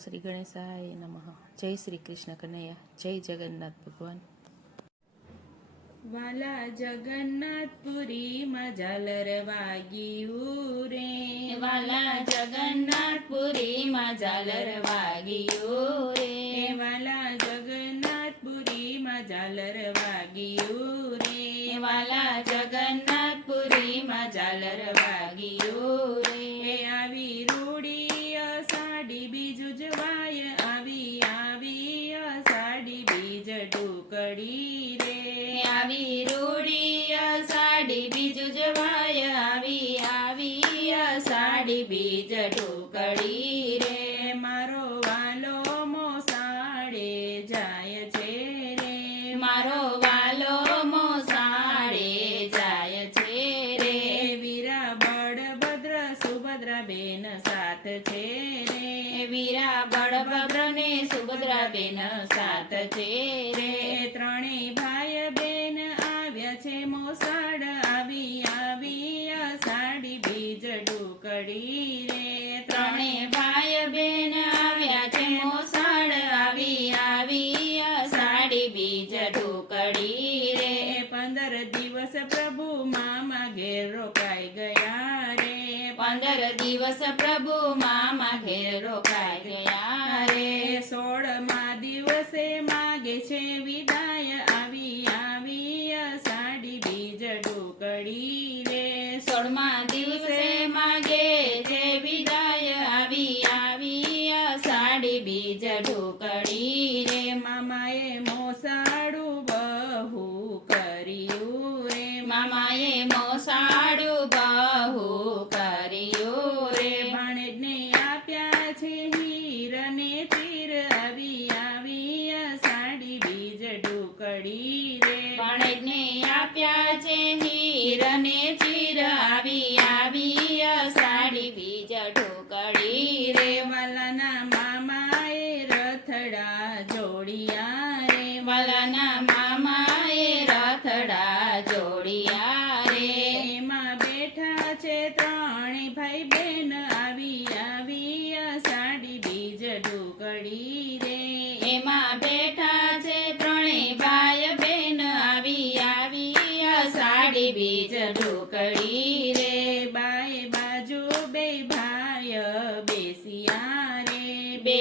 શ્રી ગણેશાય નમઃ. જય શ્રી કૃષ્ણ કનૈયા, જય જગન્નાથ ભગવાન. વાલા જગન્નાથપુરીમાં ઝાલર વાગ્યું રે, વાલા જગન્નાથપુરીમાં ઝાલર વાગ્યું રે, વાલા જગન્નાથપુરીમાં ઝાલર વાગ્યું રે, વાલા જગન્નાથપુરીમાં ઝાલર વાગ્યું રે. આવી રૂડી અષાઢી બીજ ઉજવાય, આવી અષાઢી બીજ ઢુકડી રે, આવી રૂડી અષાઢી બીજ ઉજવાય, આવી અષાઢી બીજ ઢુકડી રે. મારો વાલો મોસાળે જાય છે રે, મારો વાલો મોસાળે જાય છે રે. વીરા બળભદ્ર સુભદ્રા બેન સાથ છે રે, વીરા બળભદ્ર ને સુભદ્રા બેન સાથ છે રે. ત્રણેય ભાઈ બેન આવ્યા છે મોસાળ, આવી અષાઢી બીજ ઢુકડી રે. ત્રણેય ભાઈ બેન આવ્યા છે મોસાળ, આવી અષાઢી બીજ ઢુકડી રે. 15 દિવસ પ્રભુ મામા ઘેર રોકાઈ ગયા રે, 15 દિવસ પ્રભુ મામા ઘેર રોકાઈ ગયા રે. 16મા દિવસે માગે છે વિદાય, આવી અષાઢી બીજ ઢુકડી રે. 16મા દિવસે માગે છે વિદાય, આવી અષાઢી બીજ ઢુકડી રે. મામાએ મોસાળું બહુ કર્યું રે, મામાએ મોસાળું બહુ કર્યું રે. ભાણેજને આપ્યા છે હીર ને ચીર, આવી અષાઢી બીજ ઢુકડી રે. ભાણેજને આપ્યા છે હીર ને ચીર, આવી અષાઢી બીજ ઢુકડી રે. વાલાના મામાએ રથડા જોડિયા રે, વાલાના મામાએ રથડા જોડિયા રે. એમાં બેઠા છે ત્રણેય ભાઈ બેન, આવી અષાઢી બીજ ઢુકડી રે. એમાં બેઠા છે ત્રણેય ભાઈ બેન, આવી અષાઢી બીજ ઢુકડી રે. બાએ બાજુ બે ભાઈ બેસિયા રે, બે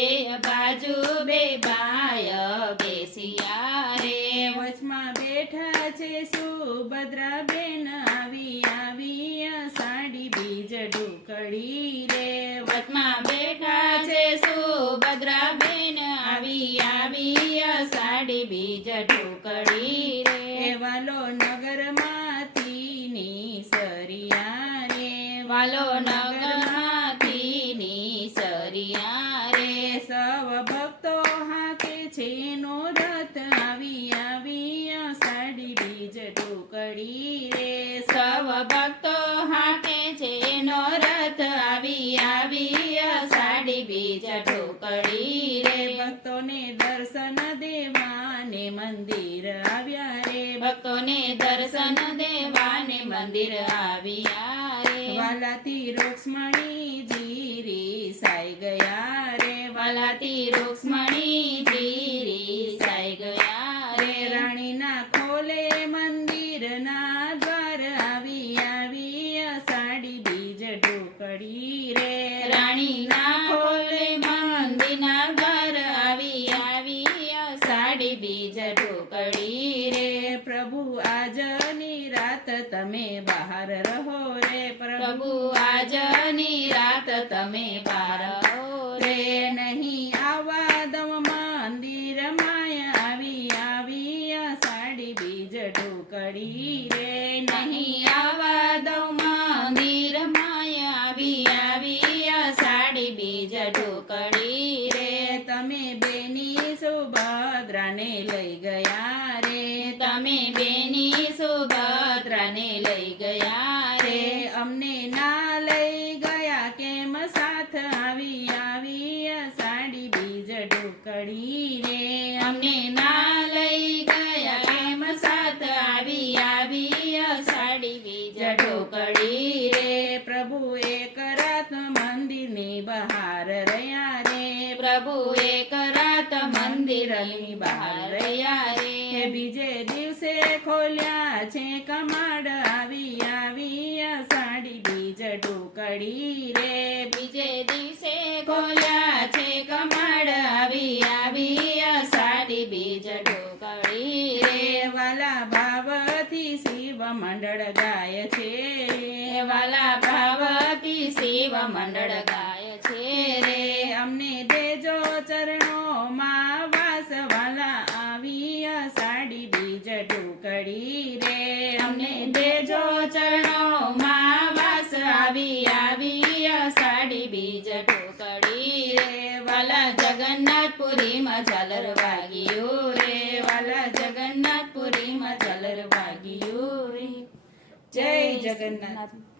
બાજુ બે ભાઈ બેસિયા રે. વચમાં બેઠા છે સુભદ્રા બેન, આવી અષાઢી બીજ ઢુકડી રે. વચમાં બેઠા છે સુભદ્રા બેન, આવી અષાઢી બીજ ઢુકડી રે. વાલો નગરમાંથી નીસરિયા રે, વાલો નગરમાંથી નીસરિયા રે. સૌ ભક્તો હાકે છે નો રથ, આવી અષાઢી બીજ ઢુકડી રે. સૌ ભક્તો હાકે છે નો રથ, આવી અષાઢી બીજ ઢુકડી રે. ભક્તોને દર્શન દેવાને મંદિર આવ્યા રે, ભક્તોને દર્શન દેવાને મંદિર આવ્યા રે. વાલાથી રૂક્ષ્મણીજી રીસાઈ ગયા રે, વાલાથી રૂક્ષ્મણીજી રીસાઈ ગયા રે. રાણીના ખોલે મંદિરના દ્વાર, આવી અષાઢી બીજ ઢુકડી રે. રાણીના ખોલે મંદિરના દ્વાર, આવી અષાઢી બીજ ઢુકડી રે. પ્રભુ આજની રાત તમે બહાર રહો રે, પ્રભુ આજની રાત તમે બહાર રહો રે. નહીં આવવા દમ મંદિર માય, આવી અષાઢી બીજ ઢુકડી રે. નહીં આવા દઉં મંદિર માય, આવી અષાઢી બીજ ઢુકડી રે. તમે બેની સુભદ્રાને લઈ ગયા રે, તમે બેની સુભદ્રાને લઈ ગયા રે. અમને ના લઈ ગયા કેમ સાથ, આવી અષાઢી બીજ ઢુકડી રે. અમને ના લઈ ગયા કેમ સાથ, આવી અષાઢી બીજ ઢુકડી રે. પ્રભુ એક રાત મંદિરની બહાર રહ્યા રે, પ્રભુ મંદિરની બહાર રહ્યા રહ્યા રે હે બીજે દિવસે ખોલ્યા છે કમાડ આવી આવી અષાઢી બીજ ઢોકળી રે બીજે દિવસે ખોલ્યા છે કમાડ આવી આવી અષાઢી બીજ ઢોકળી રે રે વાલા ભાવથી શિવ મંડળ ગાય છે વાલા ભાવતી શિવ મંડળ ગાય છે રે અમને દેજો ચરણોમાં વાસ વાલા આવી અષાઢી બીજ ઢોકળી રે અમને દેજો ચરણોમાં વાસ આવી આવી અષાઢી બીજ ઢોકળી રે વાલા જગન્નાથપુરીમાં ઝાલર વાગ્યું રે વાલા જગન્નાથપુરીમાં ઝાલર વાગ્યું રે જય જગન્નાથ